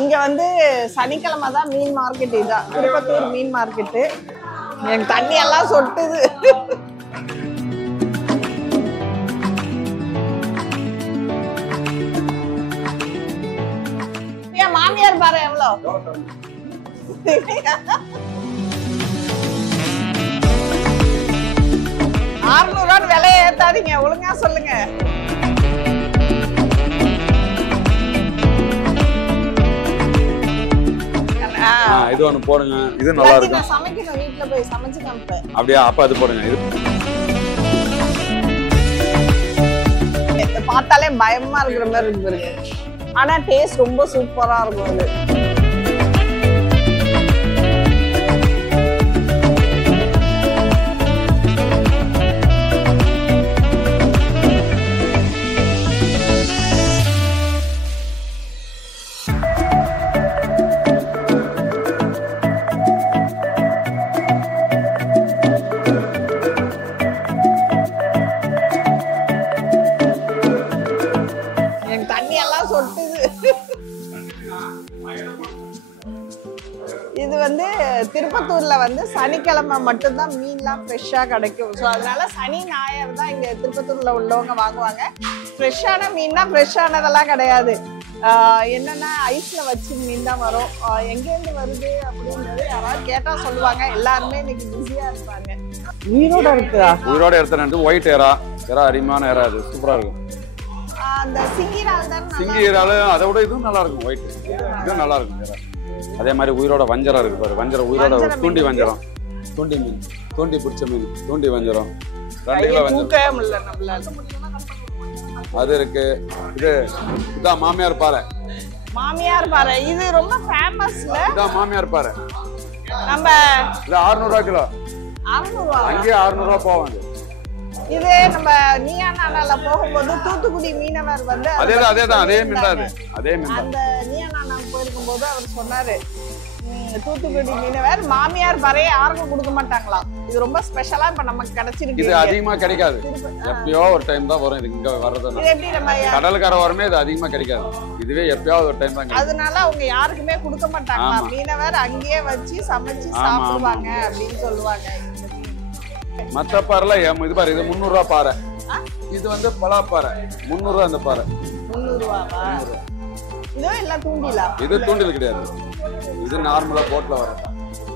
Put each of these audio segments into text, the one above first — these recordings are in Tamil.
இங்க வந்து சனிக்கிழமை தான் மீன் மார்க்கெட். இதான் திருப்பத்தூர் மீன் மார்க்கெட்டு. எனக்கு தண்ணி எல்லாம் சொட்டுது. என் மாமியார் பாரு எவ்வளோ. 600 விலையை ஏத்தாதீங்க, ஒழுங்கா சொல்லுங்க. இது ஒண்ணு போடுங்க, இது நல்லா இருக்கும். சமைக்கணும், வீட்டுல போய் சமைச்சு காமிப்பேன். அப்படியே அப்ப அது போடுங்க. இது பார்த்தாலே பயமா இருக்கிற மாதிரி இருக்கு பாருங்க. ஆனா டேஸ்ட் ரொம்ப சூப்பரா இருக்கும் அது. இது வந்து திருப்பத்தூர்ல வந்து சனிக்கிழமை மட்டும்தான் மீன்லாம் ஃப்ரெஷ்ஷாக கிடைக்கும். ஸோ அதனால சனி ஞாயிறு தான் இங்கே திருப்பத்தூர்ல உள்ளவங்க வாங்குவாங்க. ஃப்ரெஷ்ஷான மீன்னா ஃப்ரெஷ்ஷானதெல்லாம் கிடையாது. என்னன்னா ஐஸ்ல வச்சு மீன் தான் வரும். எங்கேருந்து வருது அப்படின்றது யாராவது கேட்டா சொல்லுவாங்க. எல்லாருமே இன்னைக்கு பிஸியா இருப்பாங்க. உயிரோட இருக்குதா? உயிரோட எடுத்து ஒயிட் ஏரா அருமையான ஏரா, அது சூப்பரா இருக்கும். அந்த சிங்கிரால் தான் சிங்கி இறால் அதை விட இதுவும் நல்லா இருக்கும். ஒயிட் இதுவும் நல்லா இருக்கும் ஏரா. அதே மாதிரி உயிரோட வஞ்சரம் இருக்கு பாரு. வஞ்சரம் உயிரோட தூண்டி வஞ்சரம், தூண்டி மீன், தூண்டி பிடிச்ச மீன், தூண்டி வஞ்சரம், 2 கிலோ வஞ்சரம் அது இருக்கு. இதான் மாமியார் பாறை. மாமியார் பாறை இது ரொம்ப ஃபேமஸ்ல. இதான் மாமியார் பாறை. நம்ம இது 600 கிலோ. 600 அங்கேயே 600 போவாங்க. இது நம்ம நீயானால போகும்போது தூத்துக்குடி மீனவர் வந்து அதே மீன் தான். அதே மீன் அந்த நீயானா போயிருக்கும் போது அவர் சொன்னாரு, தூத்துக்குடி மீனவர் மாமியார் பாறையை யாருக்கும் கொடுக்க மாட்டாங்களாம். இது ரொம்ப ஸ்பெஷலா இப்ப நமக்கு கிடைச்சிருக்கு. இது அதிகமா கிடைக்காது, எப்பயோ ஒரு டைம் தான் வரும். இது இங்க வர்றது எப்படி நம்ம கடலுக்கரை வரமே இது அதிகமா கிடைக்காது. இதுவே எப்பயாவது ஒரு டைம் தான். அதனால அவங்க யாருக்குமே கொடுக்க மாட்டாங்களா. மீனவர் அங்கேயே வச்சு சமைச்சு சாப்பிடுவாங்க அப்படின்னு சொல்லுவாங்க. மற்ற பாறைல இது பாரு, இது 300 பாறை. இது வந்து பலாப்பாறை 300 அந்த பாறை. 300 இதோ எல்லாம் தூண்டிலா? இது தூண்டில் கிடையாது, இது நார்மலா போட்ல வர.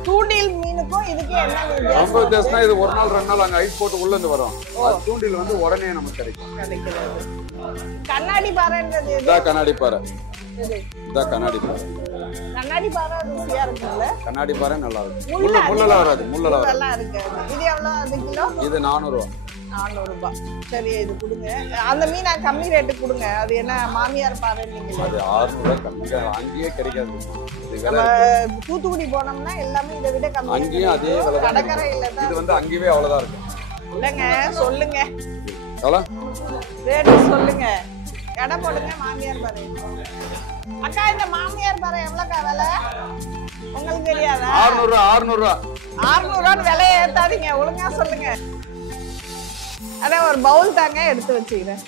தூண்டில் மீனுக்கும் இதுக்கு என்ன வித்தியாசம்? ரொம்ப வித்தியாசம்னா இது ஒரு நாள் 2 நாள் அங்க ஐஸ் போட்டு உள்ள இருந்து வரும். தூண்டில் வந்து உடனே நமக்கு கிடைக்கிறது. கண்ணாடி பாறைன்றது இதான் கண்ணாடி பாறை. இதான் கண்ணாடி பாறை. கண்ணாடி பாறை ருசியா இருக்குல்ல? கண்ணாடி பாறை நல்லா இருக்கும். முள்ளெல்லாம் வராது, முள்ளெல்லாம் இருக்கு. இது எவ்வளவு அது கிலோ? இது 400 ரூபாய். சரி இது கொடுங்க. அந்த மீனை கம்மி ரேட்டு கொடுங்க. அது என்ன மாமியார் பாறை? அது 600 கம்மி, அங்கேயே கிடைக்காது. தூத்துக்குடி போனோம்னா எல்லாமே இதை விட கம்மி. அங்கேயும் அதே விலை தான். கடற்கரையில தான். இது வந்து அங்கேயே அவ்வளவுதான் இருக்கும். இல்லைங்க சொல்லுங்க, எவ்வளவு ரேட்டு சொல்லுங்க. எடை போடுங்க. மாமியார் பாறை அக்கா, இந்த மாமியார் பாறை எவ்வளோக்கா விலை உங்களுக்கு தெரியாதா? 600 விலையை ஏத்தாதீங்க, ஒழுங்கா சொல்லுங்க. அதான் ஒரு பவுல் தாங்க எடுத்து வச்சுக்கிறேன்.